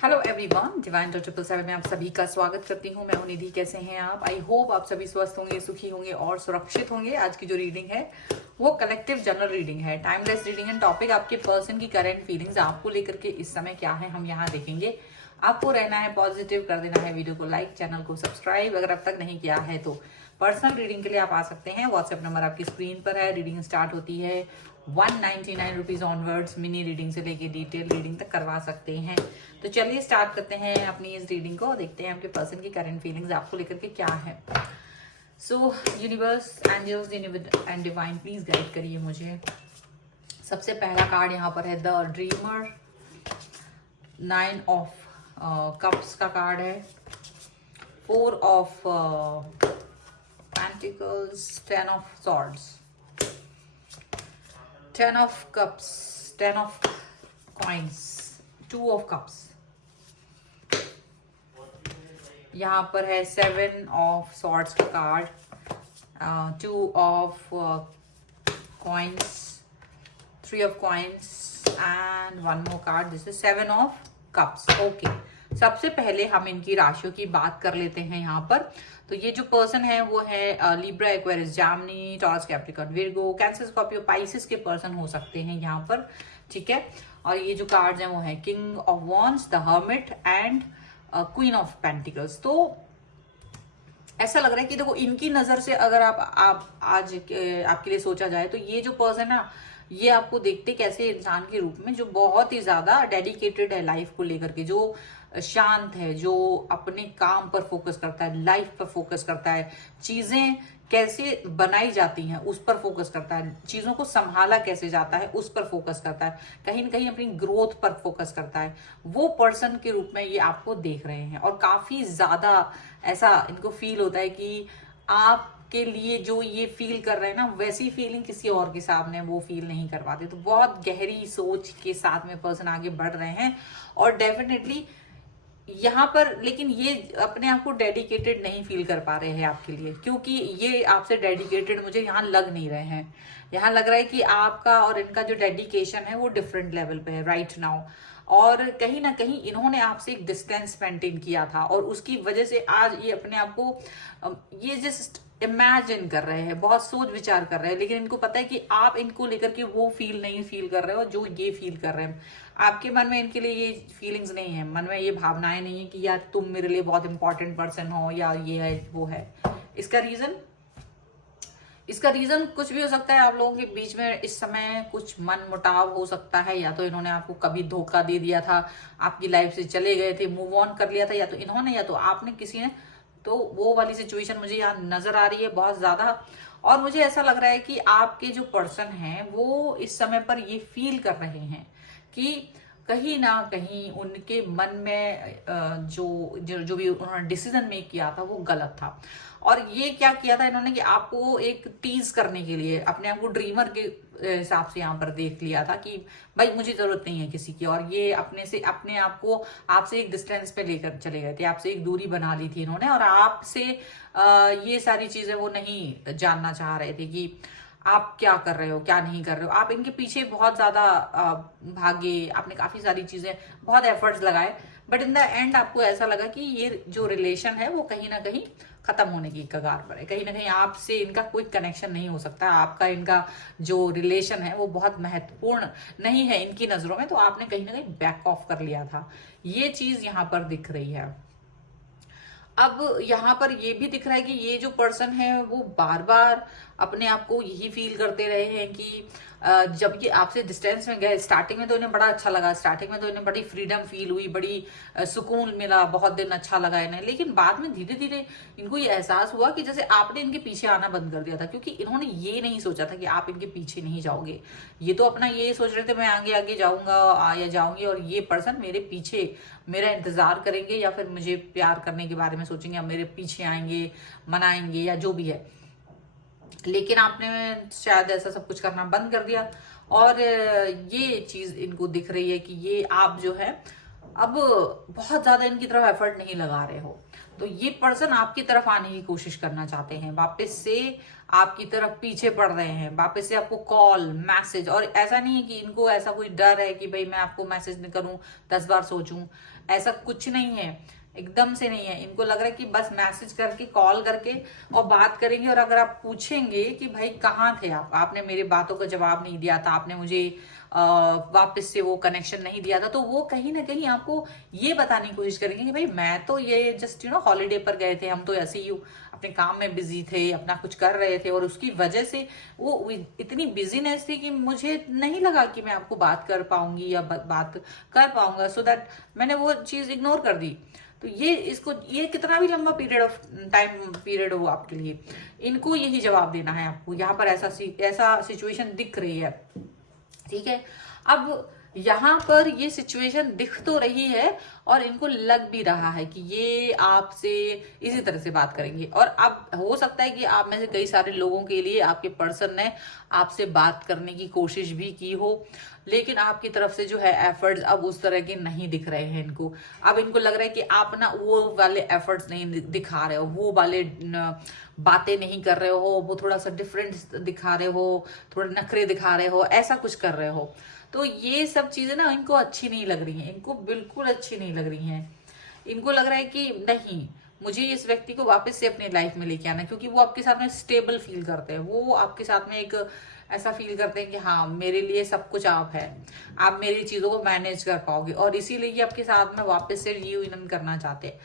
Hello everyone, divine triple seven में आप सभी का स्वागत करती हूँ। मैं हूं निधि। कैसे हैं आप? आई होप आप सभी स्वस्थ होंगे, सुखी होंगे और सुरक्षित होंगे। आज की जो रीडिंग है वो कलेक्टिव जनरल रीडिंग है, टाइमलेस रीडिंग एंड टॉपिक आपके पर्सन की करंट फीलिंग्स आपको लेकर के इस समय क्या है हम यहाँ देखेंगे। आपको रहना है पॉजिटिव, कर देना है वीडियो को लाइक, चैनल को सब्सक्राइब अगर अब तक नहीं किया है तो। पर्सनल रीडिंग के लिए आप आ सकते हैं, व्हाट्सएप नंबर आपकी स्क्रीन पर है। रीडिंग स्टार्ट होती है 199 रुपीज ऑनवर्ड्स। मिनी रीडिंग से लेके डिटेल रीडिंग तक करवा सकते हैं। तो चलिए स्टार्ट करते हैं अपनी इस रीडिंग को, देखते हैं आपके पर्सन की करंट फीलिंग्स आपको लेकर के क्या है। So universe, angels and divine please guide करिए मुझे। सबसे पहला कार्ड यहाँ पर है द ड्रीमर, 9 ऑफ कप्स का कार्ड है, 4 of pentacles, 10 of swords, 10 of cups, 10 of coins, 2 of cups. यहाँ पर है 7 ऑफ सॉर्ड्स का card, 2 of coins, 3 of coins and 1 more card, this is 7 of cups. Okay, सबसे पहले हम इनकी राशियों की बात कर लेते हैं यहाँ पर। तो ये जो पर्सन है वो है लिब्रा, एक्वेरियस, जामनी, taurus, Capricorn, Virgo, cancer, Scorpio, Pisces के पर्सन हो सकते हैं यहाँ पर। ठीक है, और ये जो कार्ड्स हैं वो है king of wands, the hermit and queen of pentacles. तो ऐसा लग रहा है कि देखो, इनकी नजर से अगर आप आज आपके लिए सोचा जाए तो ये जो पर्सन है ना, ये आपको देखते कैसे इंसान के रूप में जो बहुत ही ज्यादा डेडिकेटेड है लाइफ को लेकर के, जो शांत है, जो अपने काम पर फोकस करता है, लाइफ पर फोकस करता है, चीजें कैसे बनाई जाती हैं उस पर फोकस करता है, चीजों को संभाला कैसे जाता है उस पर फोकस करता है, कहीं ना कहीं अपनी ग्रोथ पर फोकस करता है। वो पर्सन के रूप में ये आपको देख रहे हैं और काफी ज्यादा ऐसा इनको फील होता है कि आपके लिए जो ये फील कर रहे हैं ना, वैसी फीलिंग किसी और के सामने वो फील नहीं कर पाते। तो बहुत गहरी सोच के साथ में पर्सन आगे बढ़ रहे हैं और डेफिनेटली यहाँ पर, लेकिन ये अपने आप को डेडिकेटेड नहीं फील कर पा रहे हैं आपके लिए, क्योंकि ये आपसे डेडिकेटेड मुझे यहाँ लग नहीं रहे हैं। यहाँ लग रहा है कि आपका और इनका जो डेडिकेशन है वो डिफरेंट लेवल पे है राइट नाउ, और कहीं ना कहीं इन्होंने आपसे एक डिस्टेंस मेंटेन किया था और उसकी वजह से आज ये अपने आप को ये जस्ट इमेजिन कर रहे हैं, बहुत सोच विचार कर रहे हैं, लेकिन इनको पता है कि आप इनको लेकर के वो नहीं फील कर रहे हो जो ये फील कर रहे हैं। आपके मन में इनके लिए ये फीलिंग्स नहीं है, मन में ये भावनाएं नहीं है कि यार तुम मेरे लिए बहुत इंपॉर्टेंट पर्सन हो या ये है वो है। इसका रीजन कुछ भी हो सकता है। आप लोगों के बीच में इस समय कुछ मन मुटाव हो सकता है, या तो इन्होंने आपको कभी धोखा दे दिया था, आपकी लाइफ से चले गए थे, मूव ऑन कर लिया था, या तो इन्होंने या तो आपने, किसी ने। तो वो वाली सिचुएशन मुझे यहाँ नजर आ रही है बहुत ज्यादा। और मुझे ऐसा लग रहा है कि आपके जो पर्सन हैं वो इस समय पर ये फील कर रहे हैं कि कहीं ना कहीं उनके मन में जो भी उन्होंने डिसीजन मेक किया था वो गलत था। और ये क्या किया था इन्होंने कि आपको एक टीज करने के लिए अपने आप को ड्रीमर के हिसाब से यहाँ पर देख लिया था कि भाई मुझे जरूरत नहीं है किसी की, और ये अपने आप को आपसे एक डिस्टेंस पे लेकर चले गए थे, आपसे एक दूरी बना ली थी इन्होंने, और आपसे ये सारी चीजें वो नहीं जानना चाह रहे थे कि आप क्या कर रहे हो, क्या नहीं कर रहे हो। आप इनके पीछे बहुत ज्यादा भागे, आपने काफी सारी चीजें, बहुत एफर्ट्स लगाए, बट इन द एंड आपको ऐसा लगा कि ये जो रिलेशन है वो कहीं ना कहीं खत्म होने की कगार पर है। कहीं ना कहीं आपसे इनका कोई कनेक्शन नहीं हो सकता, आपका इनका जो रिलेशन है वो बहुत महत्वपूर्ण नहीं है इनकी नजरों में, तो आपने कहीं ना कहीं बैक ऑफ कर लिया था। ये चीज यहाँ पर दिख रही है। अब यहाँ पर ये भी दिख रहा है कि ये जो पर्सन है वो बार बार अपने आप को यही फील करते रहे हैं कि जब ये आपसे डिस्टेंस में गए, स्टार्टिंग में तो इन्हें बड़ा अच्छा लगा, स्टार्टिंग में तो इन्हें बड़ी फ्रीडम फील हुई, बड़ी सुकून मिला, बहुत दिन अच्छा लगा इन्हें, लेकिन बाद में धीरे धीरे इनको ये एहसास हुआ कि जैसे आपने इनके पीछे आना बंद कर दिया था, क्योंकि इन्होंने ये नहीं सोचा था कि आप इनके पीछे नहीं जाओगे। ये तो अपना ये सोच रहे थे मैं आगे आगे जाऊंगा या जाऊंगी और ये पर्सन मेरे पीछे मेरा इंतजार करेंगे, या फिर मुझे प्यार करने के बारे में सोचेंगे, या मेरे पीछे आएंगे, मनाएंगे, या जो भी है। लेकिन आपने शायद ऐसा सब कुछ करना बंद कर दिया, और ये चीज इनको दिख रही है कि ये आप जो है अब बहुत ज्यादा इनकी तरफ एफर्ट नहीं लगा रहे हो, तो ये पर्सन आपकी तरफ आने की कोशिश करना चाहते हैं, वापस से आपकी तरफ पीछे पड़ रहे हैं, वापस से आपको कॉल मैसेज। और ऐसा नहीं है कि इनको ऐसा कोई डर है कि भाई मैं आपको मैसेज नहीं करूं, 10 बार सोचूं, ऐसा कुछ नहीं है, एकदम से नहीं है। इनको लग रहा है कि बस मैसेज करके कॉल करके और बात करेंगे, और अगर आप पूछेंगे कि भाई कहाँ थे आप, आपने मेरे बातों का जवाब नहीं दिया था, आपने मुझे वापस से वो कनेक्शन नहीं दिया था, तो वो कहीं ना कहीं आपको ये बताने की कोशिश करेंगे कि भाई मैं तो ये जस्ट हॉलीडे पर गए थे, हम तो ऐसे ही अपने काम में बिजी थे, अपना कुछ कर रहे थे, और उसकी वजह से वो इतनी बिजीनेस थी कि मुझे नहीं लगा कि मैं आपको बात कर पाऊंगी या बात कर पाऊंगा, सो दैट मैंने वो चीज इग्नोर कर दी। तो ये कितना भी लंबा पीरियड हो आपके लिए, इनको यही जवाब देना है आपको। यहाँ पर ऐसा सिचुएशन दिख रही है, ठीक है। अब यहाँ पर ये सिचुएशन दिख तो रही है और इनको लग भी रहा है कि ये आपसे इसी तरह से बात करेंगे, और अब हो सकता है कि आप में से कई सारे लोगों के लिए आपके पर्सन ने आपसे बात करने की कोशिश भी की हो, लेकिन आपकी तरफ से जो है एफर्ट्स अब उस तरह के नहीं दिख रहे हैं इनको। अब इनको लग रहा है कि आप ना वो वाले एफर्ट्स नहीं दिखा रहे हो, वो वाले बातें नहीं कर रहे हो, वो थोड़ा सा डिफरेंट दिखा रहे हो, थोड़े नखरे दिखा रहे हो, ऐसा कुछ कर रहे हो। तो ये सब चीजें ना इनको अच्छी नहीं लग रही हैं, इनको बिल्कुल अच्छी नहीं लग रही हैं। इनको लग रहा है कि नहीं, मुझे इस व्यक्ति को वापस से अपनी लाइफ में लेके आना है, क्योंकि वो आपके साथ में स्टेबल फील करते हैं, वो आपके साथ में एक ऐसा फील करते हैं कि हाँ मेरे लिए सब कुछ आप है, आप मेरी चीजों को मैनेज कर पाओगे, और इसीलिए ये आपके साथ में वापस से रियूनियन करना चाहते हैं।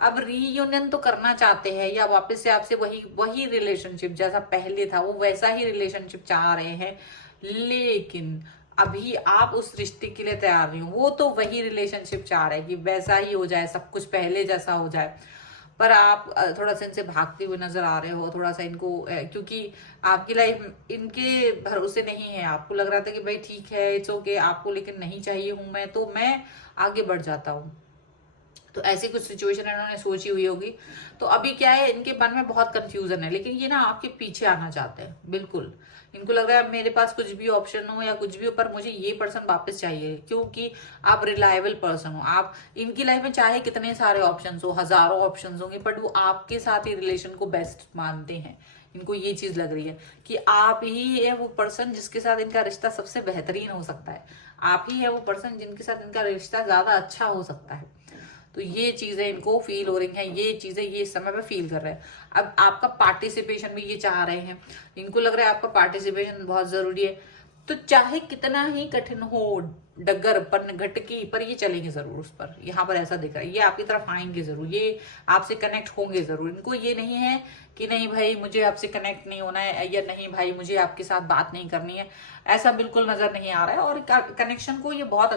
अब रीयूनियन तो करना चाहते हैं, या वापस से आपसे वही रिलेशनशिप जैसा पहले था वो वैसा ही रिलेशनशिप चाह रहे हैं, लेकिन अभी आप उस रिश्ते के लिए तैयार नहीं हो। वो तो वही रिलेशनशिप चाह रहे हैं कि वैसा ही हो जाए, सब कुछ पहले जैसा हो जाए, पर आप थोड़ा सा इनसे भागते हुए नजर आ रहे हो, थोड़ा सा इनको, क्योंकि आपकी लाइफ इनके भरोसे नहीं है। आपको लग रहा था कि भाई ठीक है, इट्स ओके, आपको लेकिन नहीं चाहिए हूं मैं, तो मैं आगे बढ़ जाता हूँ। तो ऐसी कुछ सिचुएशन इन्होंने सोची हुई होगी। तो अभी क्या है, इनके मन में बहुत कंफ्यूजन है, लेकिन ये ना आपके पीछे आना चाहते हैं बिल्कुल। इनको लग रहा है मेरे पास कुछ भी ऑप्शन हो या कुछ भी हो, पर मुझे ये पर्सन वापस चाहिए, क्योंकि आप रिलायबल पर्सन हो। आप इनकी लाइफ में चाहे कितने सारे ऑप्शन हो, हजारों ऑप्शन होंगे, बट वो आपके साथ ही रिलेशन को बेस्ट मानते हैं। इनको ये चीज लग रही है कि आप ही है वो पर्सन जिसके साथ इनका रिश्ता सबसे बेहतरीन हो सकता है, आप ही है वो पर्सन जिनके साथ इनका रिश्ता ज्यादा अच्छा हो सकता है। तो ये चीजें इनको फील हो रही हैं, ये चीजें ये इस समय पे फील कर रहे हैं। अब आपका पार्टिसिपेशन भी ये चाह रहे हैं, इनको लग रहा है आपका पार्टिसिपेशन बहुत जरूरी है। तो चाहे कितना ही कठिन हो, डगर पन घटकी, पर ये चलेंगे जरूर उस पर। यहाँ पर ऐसा दिख रहा है, ये आपकी तरफ आएंगे जरूर, ये आपसे कनेक्ट होंगे जरूर। इनको ये नहीं है कि नहीं भाई मुझे आपसे कनेक्ट नहीं होना है, या नहीं भाई मुझे आपके साथ बात नहीं करनी है, ऐसा बिल्कुल नजर नहीं आ रहा है। और कनेक्शन को ये बहुत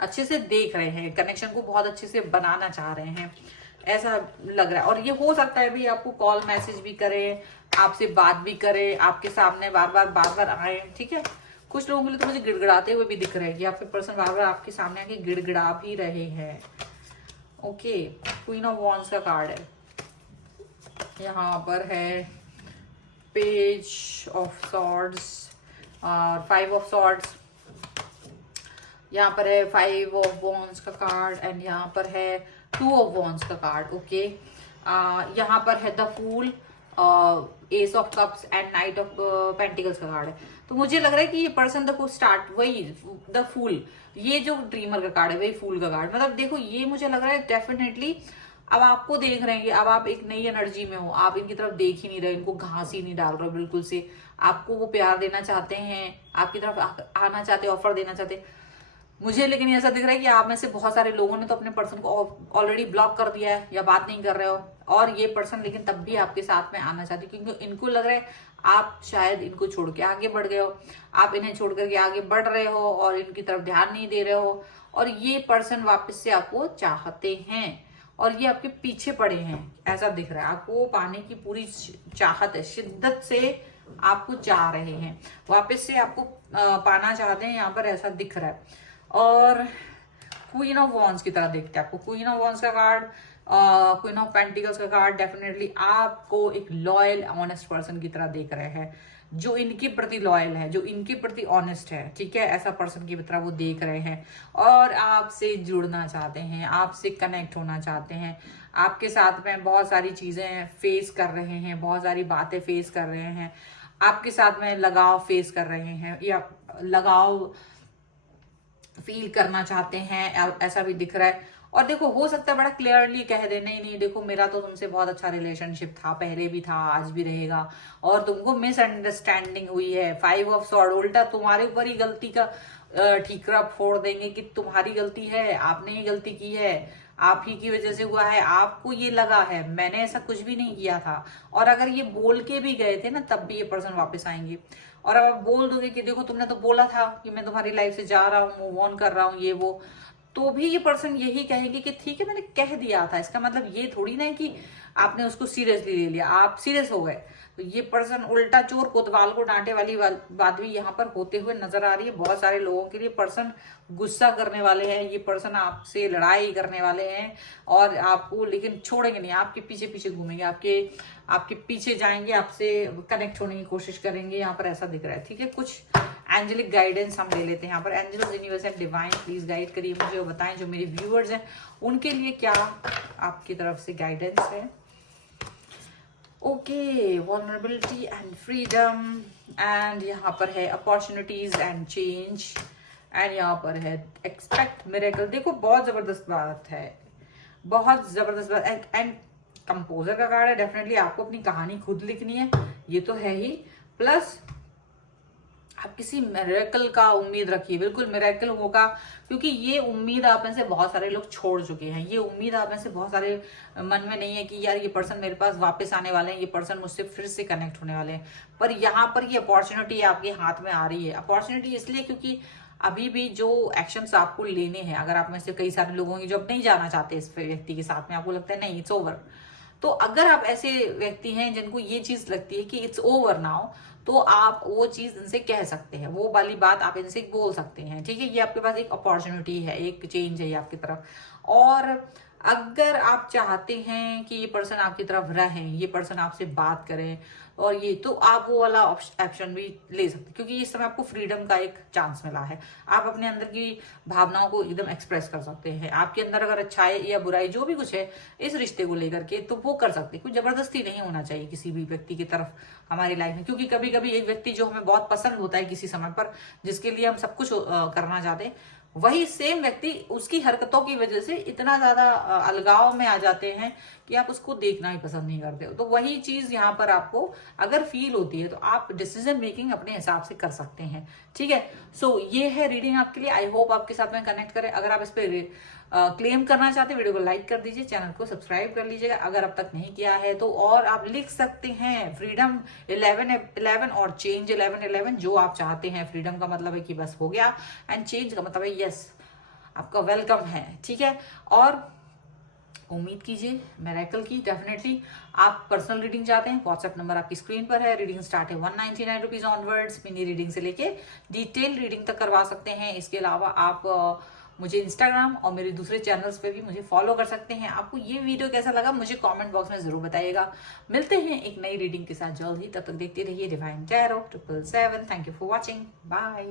अच्छे से देख रहे हैं, कनेक्शन को बहुत अच्छे से बनाना चाह रहे हैं, ऐसा लग रहा है। और ये हो सकता है भी आपको कॉल मैसेज भी करे, आपसे बात भी करे, आपके सामने बार बार आए, ठीक है। कुछ लोगों के लिए तो मुझे गिड़गिड़ाते हुए भी दिख रहे हैं कि आपके पर्सन बार बार आपके सामने आके गिड़गिड़ा भी रहे हैं। ओके, क्वीन ऑफ वॉन्ड्स का कार्ड है, यहाँ पर है पेज ऑफ सॉर्ड्स और 5 ऑफ सॉर्ड्स, यहाँ पर है 5 ऑफ वॉन्ड्स का कार्ड, एंड यहाँ पर है 2 ऑफ वॉन्ड्स का कार्ड। ओके, यहाँ पर है the fool, ace of cups and knight of pentacles का कार्ड है। तो मुझे लग रहा है कि ये पर्सन देखो स्टार्ट वही द फूल, ये जो ड्रीमर का कार्ड है वही फूल का कार्ड। मतलब देखो ये मुझे लग रहा है डेफिनेटली अब आपको देख रहे हैं कि अब आप एक नई एनर्जी में हो, आप इनकी तरफ देख ही नहीं रहे, इनको घास ही नहीं डाल रहे बिल्कुल से, आपको वो प्यार देना चाहते हैं, आपकी तरफ आना चाहते, ऑफर देना चाहते। मुझे लेकिन ऐसा दिख रहा है कि आप में से बहुत सारे लोगों ने तो अपने पर्सन को ऑलरेडी ब्लॉक कर दिया है या बात नहीं कर रहे हो, और ये पर्सन लेकिन तब भी आपके साथ में आना चाहते, क्योंकि इनको लग रहा है आप शायद इनको छोड़ के आगे बढ़ गए हो, आप इन्हें छोड़ करके आगे बढ़ रहे हो और इनकी तरफ ध्यान नहीं दे रहे हो, और ये पर्सन वापस से आपको चाहते हैं और ये आपके पीछे पड़े हैं, ऐसा दिख रहा है। आपको पाने की पूरी चाहत है, शिद्दत से आपको चाह रहे हैं, वापस से आपको पाना चाहते हैं, यहाँ पर ऐसा दिख रहा है। और क्वीन ऑफ वॉन्ड्स की तरह देखते हैं आपको, क्वीन ऑफ वॉन्ड्स का कार्ड, क्वीन ऑफ पेंटिकल्स का कार्ड डेफिनेटली आपको एक लॉयल ऑनेस्ट पर्सन की तरह देख रहे हैं, जो इनके प्रति लॉयल है, जो इनके प्रति ऑनेस्ट है, ठीक है, ऐसा पर्सन की तरह वो देख रहे हैं और आपसे जुड़ना चाहते हैं, आपसे कनेक्ट होना चाहते हैं, आपके साथ में बहुत सारी चीजें फेस कर रहे हैं, बहुत सारी बातें फेस कर रहे हैं, आपके साथ में लगाव फेस कर रहे हैं या लगाव फील करना चाहते हैं, ऐसा भी दिख रहा है। और देखो, हो सकता है बड़ा क्लियरली कह दे, नहीं नहीं देखो मेरा तो तुमसे बहुत अच्छा रिलेशनशिप था, पहले भी था, आज भी रहेगा, और तुमको मिसअंडरस्टैंडिंग हुई है। 5 ऑफ सॉर्ड उल्टा तुम्हारे ऊपर ही गलती का ठीकरा फोड़ देंगे कि तुम्हारी गलती है, आपने ही गलती की है, आप ही की वजह से हुआ है, आपको ये लगा है, मैंने ऐसा कुछ भी नहीं किया था। और अगर ये बोल के भी गए थे ना, तब भी ये पर्सन वापस आएंगे। और अब आप बोल दोगे कि देखो तुमने तो बोला था कि मैं तुम्हारी लाइफ से जा रहा हूँ, मूव ऑन कर रहा हूँ, ये वो, तो भी ये पर्सन यही कहेगी कि ठीक है मैंने कह दिया था। इसका मतलब ये थोड़ी ना है कि आपने उसको सीरियसली ले लिया, आप सीरियस हो गए। तो ये पर्सन उल्टा चोर कोतवाल को डांटे वाली बात भी यहाँ पर होते हुए नजर आ रही है। बहुत सारे लोगों के लिए पर्सन गुस्सा करने वाले हैं, ये पर्सन आपसे लड़ाई करने वाले हैं और आपको लेकिन छोड़ेंगे नहीं, आपके पीछे पीछे घूमेंगे, आपके पीछे जाएंगे, आपसे कनेक्ट होने की कोशिश करेंगे। यहाँ पर ऐसा दिख रहा है, ठीक है। कुछ एंजेलिक गाइडेंस हम ले लेते हैं यहाँ पर। Angels, universe and divine please guide करिए मुझे और बताएं जो मेरे व्यूअर्स हैं उनके लिए क्या आपकी तरफ से गाइडेंस है। Okay, vulnerability and freedom, and यहाँ पर है अपॉर्चुनिटीज एंड चेंज, एंड यहाँ पर है एक्सपेक्ट मिरेकल। देखो बहुत जबरदस्त बात है, बहुत जबरदस्त बात। एंड कंपोजर का कार्ड है, डेफिनेटली आपको अपनी कहानी खुद लिखनी है, ये तो है ही। प्लस आप किसी मिरेकल का उम्मीद रखिए, बिल्कुल मिरेकल होगा, क्योंकि ये उम्मीद आप में से बहुत सारे लोग छोड़ चुके हैं। ये उम्मीद आप में से बहुत सारे मन में नहीं है कि यार ये पर्सन मेरे पास वापस आने वाले हैं, ये पर्सन मुझसे फिर से कनेक्ट होने वाले हैं। पर यहाँ पर ये अपॉर्चुनिटी आपके हाथ में आ रही है। अपॉर्चुनिटी इसलिए क्योंकि अभी भी जो एक्शंस आपको लेने हैं, अगर आप में से कई सारे लोगों की जो अब नहीं जाना चाहते इस व्यक्ति के साथ में, आपको लगता है नहीं इट्स ओवर, तो अगर आप ऐसे व्यक्ति हैं जिनको ये चीज लगती है कि इट्स ओवर नाउ, तो आप वो चीज इनसे कह सकते हैं, वो वाली बात आप इनसे बोल सकते हैं, ठीक है। ये आपके पास एक अपॉर्चुनिटी है, एक चेंज है ये आपकी तरफ। और अगर आप चाहते हैं कि ये पर्सन आपकी तरफ रहे, ये पर्सन आपसे बात करे और ये, तो आप वो वाला ऑप्शन भी ले सकते हैं, क्योंकि इस समय आपको फ्रीडम का एक चांस मिला है। आप अपने अंदर की भावनाओं को एकदम एक्सप्रेस कर सकते हैं। आपके अंदर अगर अच्छाई या बुराई जो भी कुछ है इस रिश्ते को लेकर के, तो वो कर सकते हैं। कोई जबरदस्ती नहीं होना चाहिए किसी भी व्यक्ति की तरफ हमारी लाइफ में, क्योंकि कभी कभी एक व्यक्ति जो हमें बहुत पसंद होता है किसी समय पर, जिसके लिए हम सब कुछ करना चाहते हैं, वही सेम व्यक्ति उसकी हरकतों की वजह से इतना ज्यादा अलगाव में आ जाते हैं कि आप उसको देखना ही पसंद नहीं करते हो। तो वही चीज यहाँ पर आपको अगर फील होती है तो आप डिसीजन मेकिंग अपने हिसाब से कर सकते हैं, ठीक है। सो ये है रीडिंग आपके लिए। आई होप आपके साथ में कनेक्ट करें। अगर आप इस पर क्लेम करना चाहते हैं, वीडियो को लाइक कर दीजिए, चैनल को सब्सक्राइब कर लीजिएगा अगर अब तक नहीं किया है तो। और आप लिख सकते हैं फ्रीडम 1111 और चेंज 1111, जो आप चाहते हैं। फ्रीडम का मतलब है कि बस हो गया, एंड चेंज का मतलब है यस आपका वेलकम है, ठीक है। और उम्मीद कीजिए मिरेकल की। डेफिनेटली आप पर्सनल रीडिंग चाहते हैं, व्हाट्सएप नंबर आपकी स्क्रीन पर है। रीडिंग स्टार्ट है 199 रुपीज ऑनवर्ड्स। मिनी रीडिंग से लेके डिटेल रीडिंग तक करवा सकते हैं। इसके अलावा आप मुझे इंस्टाग्राम और मेरे दूसरे चैनल्स पे भी मुझे फॉलो कर सकते हैं। आपको ये वीडियो कैसा लगा मुझे कमेंट बॉक्स में जरूर बताइएगा। मिलते हैं एक नई रीडिंग के साथ जल्द ही, तब तक देखते रहिए divine tarot 777। Thank you for watching, bye.